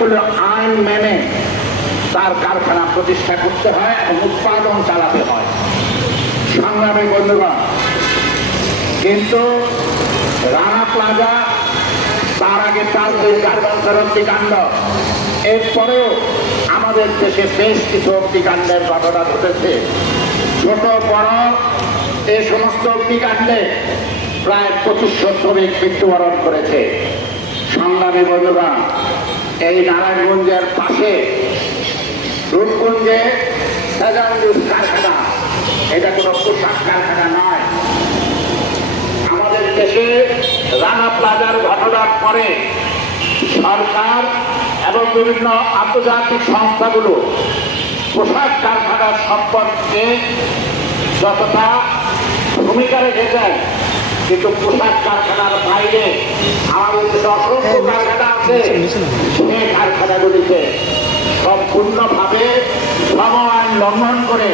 অনেকগুলো আইন মেনে তার কারখানা প্রতিষ্ঠা করতে হয় এবং উৎপাদন চালাতে হয়। সংগ্রামী বন্ধুগণ, কিন্তু রানা প্লাজা, তার আগে তাজুল গার্মেন্টসের অগ্নিকাণ্ড, এরপরেও আমাদের দেশে বেশ কিছু অগ্নিকাণ্ডের ঘটনা ঘটেছে। ছোট বড় এই সমস্ত অগ্নিকাণ্ডে প্রায় 2500 শ্রমিক মৃত্যুবরণ করেছে। সংগ্রামী বন্ধুগণ, এই নারায়ণগঞ্জের পাশে রূপগঞ্জে সেজানজুস কারখানা, এটা কোনো পোশাক কারখানা নয়। আমাদের দেশে রানা প্লাজার ঘটনার পরে সরকার এবং বিভিন্ন আন্তর্জাতিক সংস্থাগুলো পোশাক কারখানার সম্পর্কে যতটা ভূমিকা রেখেছেন, কিন্তু পোশাক কারখানার বাইরে আমাদের দেশে অসংখ্য কারখানা আছে, সেই কারখানাগুলিতে সম্পূর্ণভাবে শ্রম আইন লঙ্ঘন করে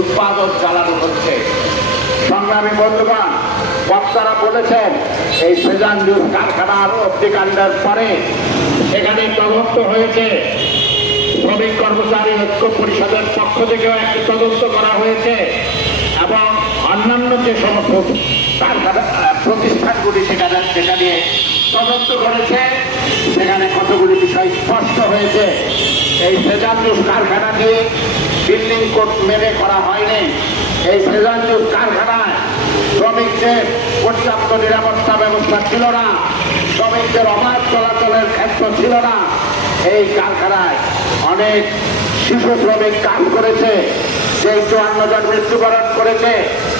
উৎপাদন চালানো হচ্ছে। সংগ্রামী বন্ধুগণ, বক্তারা বলেছেন এই সেজানজুস কারখানার অগ্নিকাণ্ডের পরে এখানে তদন্ত হয়েছে। শ্রমিক কর্মচারী ঐক্য পরিষদের পক্ষ থেকেও একটি তদন্ত করা হয়েছে এবং অন্যান্য যে সমস্ত কারখানা প্রতিষ্ঠানগুলি সেটা নিয়ে তদন্ত করেছে, সেখানে কতগুলি বিষয় স্পষ্ট হয়েছে। এই সেজানজুস কারখানাকে বিল্ডিং কোড মেনে করা হয়নি। এই সেজানজুস কারখানায় শ্রমিকদের পর্যাপ্ত নিরাপত্তা ব্যবস্থা ছিল না, শ্রমিকদের অবাধ চলাচলের ক্ষেত্র ছিল না। এই কারখানায় অনেক শিশু শ্রমিক কাজ করেছে, যে 54 জন মৃত্যুবরণ করেছে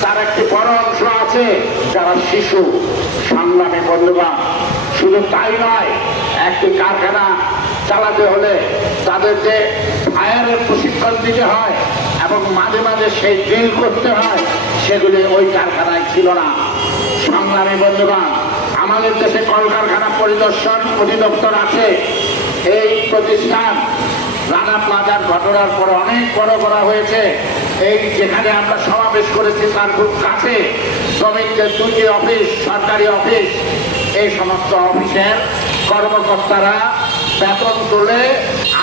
তার একটি বড় অংশ আছে যারা শিশু। সংগ্রামী বন্ধুগণ, শুধু তাই নয়, একটি কারখানা চালাতে হলে তাদের যে ফায়ারের প্রশিক্ষণ দিতে হয় এবং মাঝে মাঝে সেই ড্রিল করতে হয়, সেগুলি ওই কারখানায় ছিল না। সংগ্রামী বন্ধুগণ, আমাদের দেশে কলকারখানা পরিদর্শন অধিদপ্তর আছে। এই প্রতিষ্ঠান রানা প্লাজার ঘটনার পর অনেক বড় করা হয়েছে। এই যেখানে আমরা সমাবেশ করেছি তার খুব কাছে শ্রমিকদের দুটি অফিস, সরকারি অফিস, এই সমস্ত অফিসের কর্মকর্তারা বেতন তোলে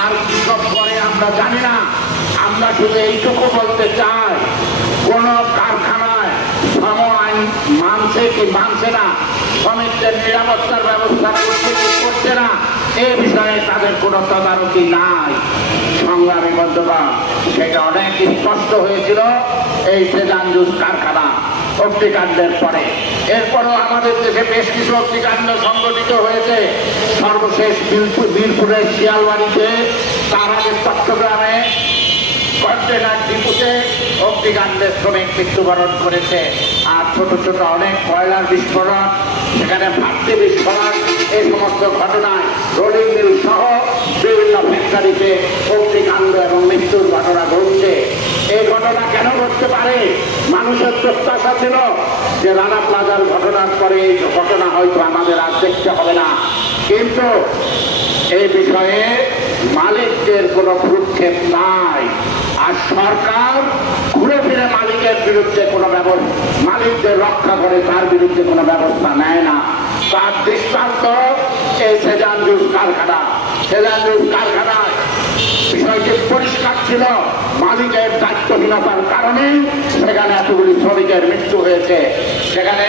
আর সব করে আমরা জানি না। আমরা শুধু এইটুকু বলতে চাই, কোন কারখানায় শ্রম আইন মানছে কি মানছে না, শ্রমিকদের নিরাপত্তার ব্যবস্থা করছে কি করছে না, এই বিষয়ে তাদের কোনো তদারকি নাই। সংগ্রামী বন্ধুগণ, সেটা অনেক স্পষ্ট হয়েছিল এই সেজানজুস কারখানা অগ্নিকাণ্ডের পরে। এরপরও আমাদের দেশে বেশ কিছু অগ্নিকাণ্ড সংঘটিত হয়েছে। সর্বশেষ বীরপুরের শিয়ালবাড়িতে, তার আগে চট্টগ্রামে কন্টেনার ডিপুতে অগ্নিকাণ্ডে শ্রমিক মৃত্যুবরণ করেছে। আর ছোট ছোট অনেক কয়লার বিস্ফোরণ, সেখানে ভাট্টি বিস্ফোরণ, এই সমস্ত ঘটনায় রোলিং মিল সহ বিভিন্ন ফ্যাক্টরিতে অগ্নিকাণ্ড এবং মৃত্যুর ঘটনা ঘটছে। এই ঘটনা কেন ঘটতে পারে? মানুষের প্রত্যাশা ছিল যে রানা প্লাজার ঘটনার পরে এই ঘটনা হয়তো আমাদের আর দেখতে হবে না, কিন্তু এই বিষয়ে মালিকদের কোনো ভ্রুক্ষেপ নাই। আর সরকার ঘুরে ফিরে মালিকের বিরুদ্ধে কোনো মালিকদের রক্ষা করে তার বিরুদ্ধে কোনো ব্যবস্থা নেয় না। তার দৃষ্টান্ত এই সেজানজুস কারখানা। সেজানজুস কারখানায় বিষয়টি পরিষ্কার ছিল, মালিকের দায়িত্বহীনতার কারণে সেখানে এতগুলি শ্রমিকের মৃত্যু হয়েছে। সেখানে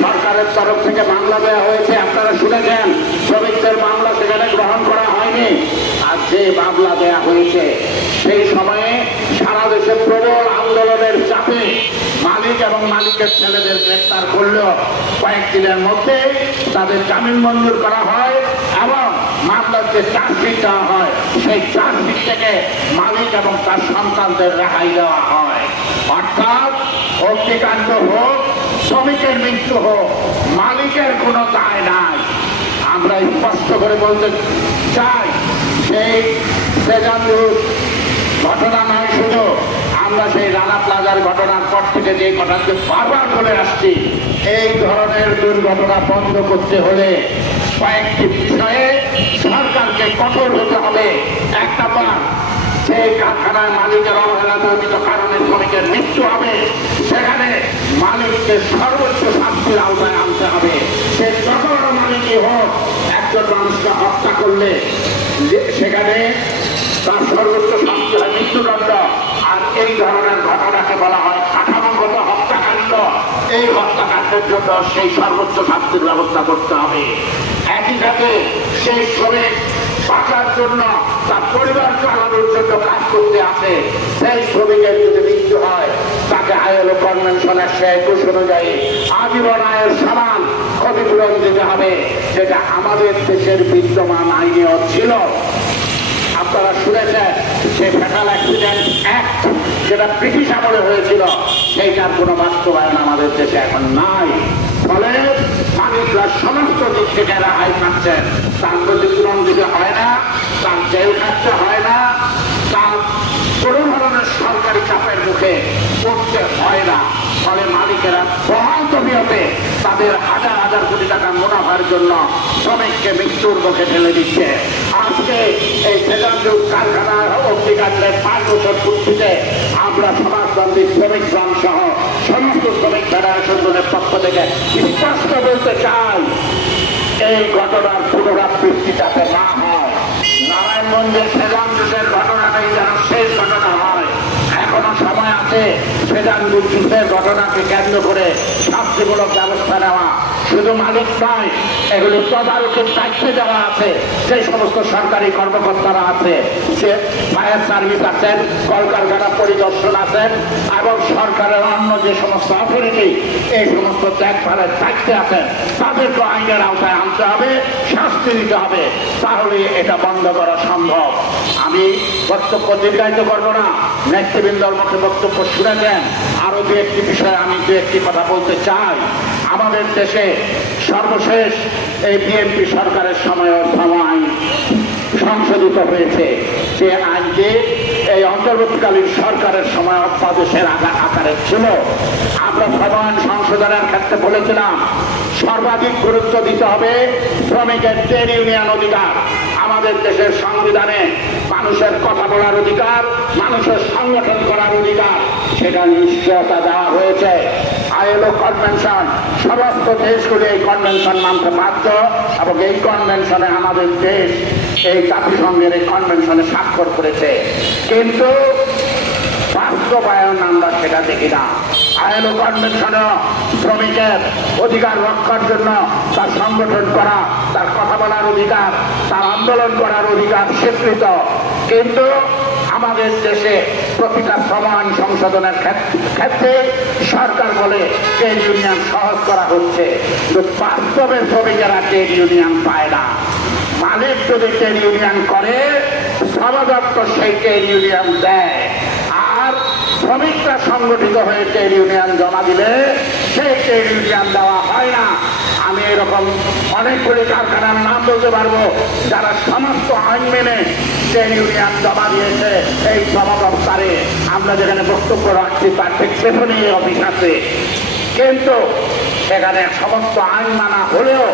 সরকারের তরফ থেকে মামলা দেওয়া হয়েছে, আপনারা শুনেছেন। শ্রমিকদের মামলা সেখানে গ্রহণ করা হয়নি। আর যে মামলা দেওয়া হয়েছে সেই সময়ে সারা দেশে প্রবল আন্দোলনের চাপে মালিক এবং মালিকের ছেলেদের গ্রেপ্তার করলেও কয়েকদিনের মধ্যে তাদের জামিন মঞ্জুর করা হয় এবং মামলার যে চার্জশিট দেওয়া হয় সেই চার্জশিট থেকে মালিক এবং তার সন্তানদের রেহাই দেওয়া হয়। অর্থাৎ অগ্নিকাণ্ড হোক, শ্রমিকের মৃত্যু হোক, মালিকের কোনো দায় নাই। আমরা স্পষ্ট করে বলতে চাই, সেই সেজানজুস ঘটনা নয় শুধু, আমরা সেই রানা প্লাজার ঘটনার পর থেকে যে ঘটনাকে বারবার বলে আসছি, এই ধরনের দুর্ঘটনা বন্ধ করতে হলে কয়েকটি বিষয়ে সরকারকে কঠোর হতে হবে। এক নম্বর, যে কারখানায় মালিকের অবহেলাজনিত কারণে শ্রমিকের মৃত্যু হবে, সেখানে মালিককে সর্বোচ্চ শাস্তির আওতায় আনতে হবে। সে যত বড় মালিকই হোক, একজন মানুষকে হত্যা করলে তার সর্বোচ্চ শাস্তি হয় মৃত্যুদণ্ড। আর এই ধরনের ঘটনাকে বলা হয় কাঠামোগত হত্যাকাণ্ড। এই হত্যাকাণ্ডের জন্য সেই সর্বোচ্চ শাস্তির ব্যবস্থা করতে হবে। একই সাথে সেই শ্রমিক বাঁচার জন্য, তার পরিবার চালানোর জন্য কাজ করতে আসে, সেই শ্রমিকের যদি মৃত্যু হয় তাকে আইএলও কনভেনশনের ২২ অনুযায়ী আজীবন আয়ের সমান ক্ষতিপূরণ দিতে হবে, যেটা আমাদের দেশের বিদ্যমান আইনেও ছিল। আপনারা শুনেছেন সেই ফ্যাটাল অ্যাক্সিডেন্ট অ্যাক্ট, যেটা ব্রিটিশ আমলে হয়েছিল, সেইটার কোনো বাস্তবায়ন আমাদের দেশে এখন নাই। ফলে মালিকরা সমস্ত দিক থেকে রেহাই পাচ্ছেন। তার ক্ষতিপূরণ দিতে হয় না, তার জেল খাটতে হয় না, তার কোনো ধরনের সরকারি চাপের মুখে পড়তে হয় না। ফলে মালিকেরা বহালতবিয়তে তাদের হাজার হাজার কোটি টাকা মুনাফার জন্য শ্রমিককে মৃত্যুর মুখে ঠেলে দিচ্ছে। আজকে এই সেজানজুক কারখানার অগ্নিকাণ্ডের ৫ বছর পূর্তিতে আমরা সমাজবাদী শ্রমিক ফ্রন্ট সহ সমস্ত শ্রমিক ফেডারেশনের পক্ষ থেকে স্পষ্ট বলতে চাই, এই ঘটনার পুনরাবৃত্তি যাতে না হয়। নারায়ণগঞ্জের সেজানজুকের ঘটনাটাই যেন শেষ ঘটনা হয়। এখনো সময় আছে সেজানজুক যুদ্ধের ঘটনাকে কেন্দ্র করে শাস্তিমূলক ব্যবস্থা নেওয়া। শুধু মালিক নয়, এগুলি তদারকির দায়িত্বে দেওয়া আছে যে সমস্ত সরকারি কর্মকর্তারা আছে, সে ফায়ার সার্ভিস আছেন, কলকারখানা পরিদর্শন আছেন, এবং সরকারের অন্য যে সমস্ত অথরিটি এই সমস্ত দেখভালের দায়িত্বে আছেন, তাদেরকে আইনের আওতায় আনতে হবে, শাস্তি দিতে হবে, তাহলে এটা বন্ধ করা সম্ভব। আমি বক্তব্য দীর্ঘায়িত করবো না, নেতৃবৃন্দর মুখে বক্তব্য শুনেছেন। আরো দু একটি বিষয়ে আমি দু একটি কথা বলতে চাই। আমাদের দেশে সর্বশেষ এই বিএনপি সরকারের সময় শ্রম আইন সংশোধিত হয়েছে। সে আইনটি এই অন্তর্বর্তীকালীন সরকারের সময় অধ্যাদেশের আকারে ছিল। আমরা শ্রম আইন সংশোধনের ক্ষেত্রে বলেছিলাম সর্বাধিক গুরুত্ব দিতে হবে শ্রমিকের ট্রেড ইউনিয়ন অধিকার। আমাদের দেশের সংবিধানে মানুষের কথা বলার অধিকার, মানুষের সংগঠন করার অধিকার, সেটা নিশ্চয়তা দেওয়া হয়েছে। আইএলও কনভেনশন, সমস্ত দেশগুলি এই কনভেনশন মানতে বাধ্য, এবং এই কনভেনশনে আমাদের দেশ এই জাতিসংঘের এই কনভেনশনে স্বাক্ষর করেছে, কিন্তু বাস্তবায়ন আমরা সেটা দেখি না। আইএলও কনভেনশনে শ্রমিকের অধিকার রক্ষার জন্য তার সংগঠন করা, তার কথা বলার অধিকার, তার আন্দোলন করার অধিকার স্বীকৃত, কিন্তু আমাদের দেশে প্রতিটা শ্রম আইন সংশোধনের ক্ষেত্রে সরকার বলে ট্রেড ইউনিয়ন সহজ করা হচ্ছে, কিন্তু বাস্তবে শ্রমিকেরা ট্রেড ইউনিয়ন পায় না। মালিক যদি ট্রেড ইউনিয়ন করে, শ্রম দপ্তর সেই ট্রেড ইউনিয়ন দেয়, আর শ্রমিকরা সংগঠিত হয়ে ট্রেড ইউনিয়ন জমা দিলে সেই ট্রেড ইউনিয়ন দেওয়া হয় না। আমি এরকম অনেকগুলি কারখানার নাম বলতে পারবো যারা সমস্ত আইন মেনে ট্রেড ইউনিয়ন জমা দিয়েছে এই শ্রম দপ্তরে। আমরা যেখানে বক্তব্য রাখছি তার ঠিক পেছনেই অফিস আছে, কিন্তু সেখানে সমস্ত আইন মানা হলেও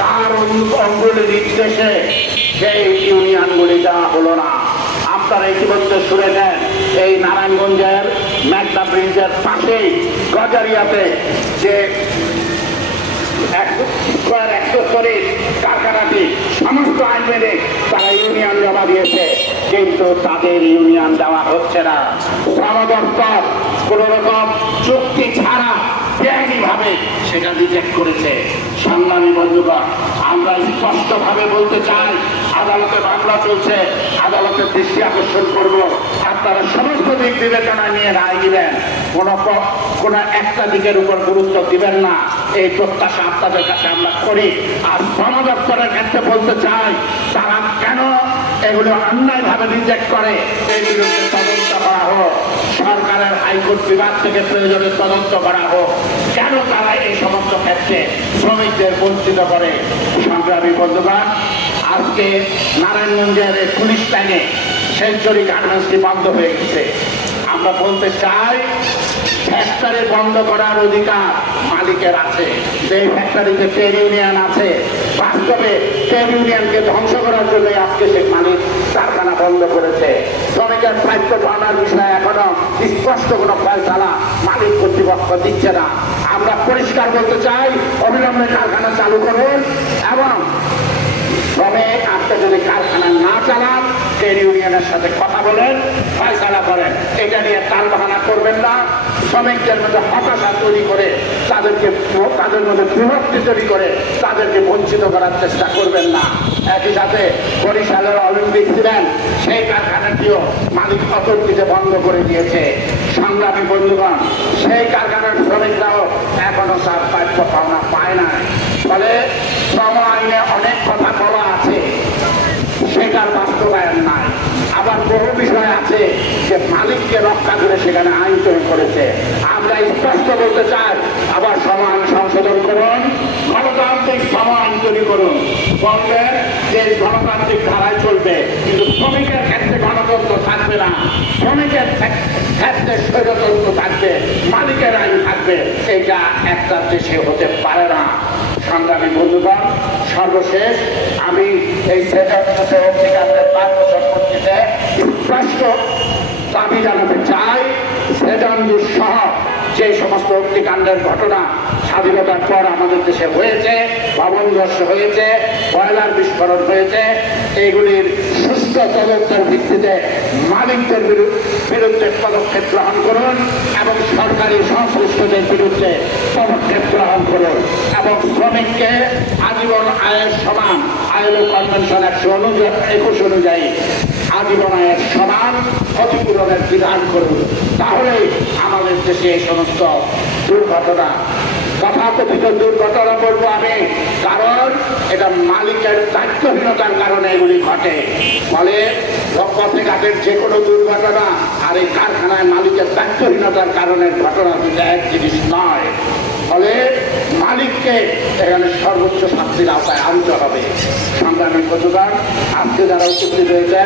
তার অঙ্গুলি নির্দেশে সেই ইউনিয়নগুলি দেওয়া হলো না। আপনারা ইতিমধ্যে শুনেছেন এই নারায়ণগঞ্জের মেঘনা ব্রিজের পাশেই গজারিয়াতে যে 100 কারখানাটি সমস্ত আইন মেনে তারা ইউনিয়ন জমা দিয়েছে, কিন্তু তাদের ইউনিয়ন দেওয়া হচ্ছে না। শ্রম দপ্তর কোন রকম চুক্তি ছাড়া বেআইনিভাবে সেটা রিজেক্ট করেছে। সংগ্রামী বন্ধুগণ, আমরা স্পষ্টভাবে বলতে চাই, আদালতে মামলা চলছে, আদালতের দৃষ্টি আকর্ষণ করব, আপনারা সমস্ত দিক বিবেচনা নিয়ে রায় দিবেন, কোন একটা দিকের উপর গুরুত্ব দিবেন না, এই প্রত্যাশা আপনাদের কাছে আমরা করি। আর শ্রম দপ্তরের ক্ষেত্রে বলতে চাই, তারা কেন এগুলো অন্যায়ভাবে রিজেক্ট করে এই বিরুদ্ধে তদন্ত করা হোক, সরকারের হাইকোর্ট বিভাগ থেকে প্রয়োজনে তদন্ত করা হোক, কেন তারা এই সমস্ত ক্ষেত্রে শ্রমিকদের বঞ্চিত করে। সংগ্রামী বন্ধুগণ, আজকে নারায়ণগঞ্জের পুলিশ লাইনে সেঞ্চুরি গার্মেন্টসটি বন্ধ হয়ে গেছে। আমরা বলতে চাই ফ্যাক্টরি বন্ধ করার অধিকার মালিকের আছে, যে ফ্যাক্টরিতে ট্রেড ইউনিয়ন আছে, বাস্তবে ট্রেড ইউনিয়নকে ধ্বংস করার জন্য আজকে সে মালিক কারখানা বন্ধ করেছে। শ্রমিকের দায়িত্ব পাওয়ার বিষয়ে এখনো স্পষ্ট কোনো ফয়সালা মালিক কর্তৃপক্ষ দিচ্ছে না। আমরা পরিষ্কার বলতে চাই, অবিলম্বে কারখানা চালু করুন, এবং শ্রমিক আপনি যদি কারখানা না চালান ট্রেড ইউনিয়নের সাথে কথা বলেন, ফয়সালা করেন। এটা নিয়ে টালবাহানা করবেন না। শ্রমিকদের মধ্যে হতাশা তৈরি করে তাদের মধ্যে বিভক্তি তৈরি করে তাদেরকে বঞ্চিত করার চেষ্টা করবেন না। একই সাথে বরিশালের অলিম্পিক ছিলেন, সেই কারখানাটিও মালিক অতর্কিতে বন্ধ করে দিয়েছে। সংগ্রামী বন্ধুগণ, সেই কারখানার শ্রমিকরাও এখনো তার প্রাপ্য পাওনা পায় না। ফলে শ্রম আইনে অনেক কথা বলা আছে, সেটার বাস্তবায়ন নাই। আবার বহু বিষয় আছে যে মালিককে রক্ষা করে সেখানে আইন তৈরি করেছে। আমরা স্পষ্ট বলতে চাই, আবার শ্রম আইন সংশোধন করুন, গণতান্ত্রিক শ্রম আইন তৈরি করুন। বলবেন যে গণতান্ত্রিক ধারায় চলবে, কিন্তু শ্রমিকের ক্ষেত্রে গণতন্ত্র থাকবে না, শ্রমিকের ক্ষেত্রে স্বৈরতন্ত্র থাকবে, মালিকের আইন থাকবে। এটা একটা দেশে হতে পারে না। সংগ্রামী বন্ধুগণ, সর্বশেষ আমি এই অগ্নিকাণ্ডের 5 বছর পূর্তিতে স্পষ্ট দাবি জানাতে চাই, সেজনজুর সহ যে সমস্ত অগ্নিকাণ্ডের ঘটনা স্বাধীনতার পর আমাদের দেশে হয়েছে, ভবন ধস হয়েছে, বয়লার বিস্ফোরণ হয়েছে, এইগুলির সুষ্ঠু তদন্তের ভিত্তিতে মালিকদের বিরুদ্ধে পদক্ষেপ গ্রহণ করুন এবং সরকারি সংশ্লিষ্টদের বিরুদ্ধে পদক্ষেপ গ্রহণ করুন এবং শ্রমিককে আজীবন আয়ের সমান, আইএলও কনভেনশন 121 অনুযায়ী আজীবন আয়ের সমান ক্ষতিপূরণের বিধান করুন। তাহলেই আমাদের দেশে এই সমস্ত দুর্ঘটনা, তথাকথিত দুর্ঘটনা বলবো আমি, কারণ এটা মালিকের দায়িত্বহীনতার কারণে এগুলি ঘটে। ফলে পথে ঘাটের যে কোনো দুর্ঘটনা আর এই কারখানায় মালিকের দায়িত্বহীনতার কারণে ঘটনা দুটো এক জিনিস নয়। ফলে মালিককে এখানে সর্বোচ্চ শাস্তির আওতায় আনতে হবে। সংগ্রামী বন্ধুগণ, আজকে যারা উপস্থিত হয়েছেন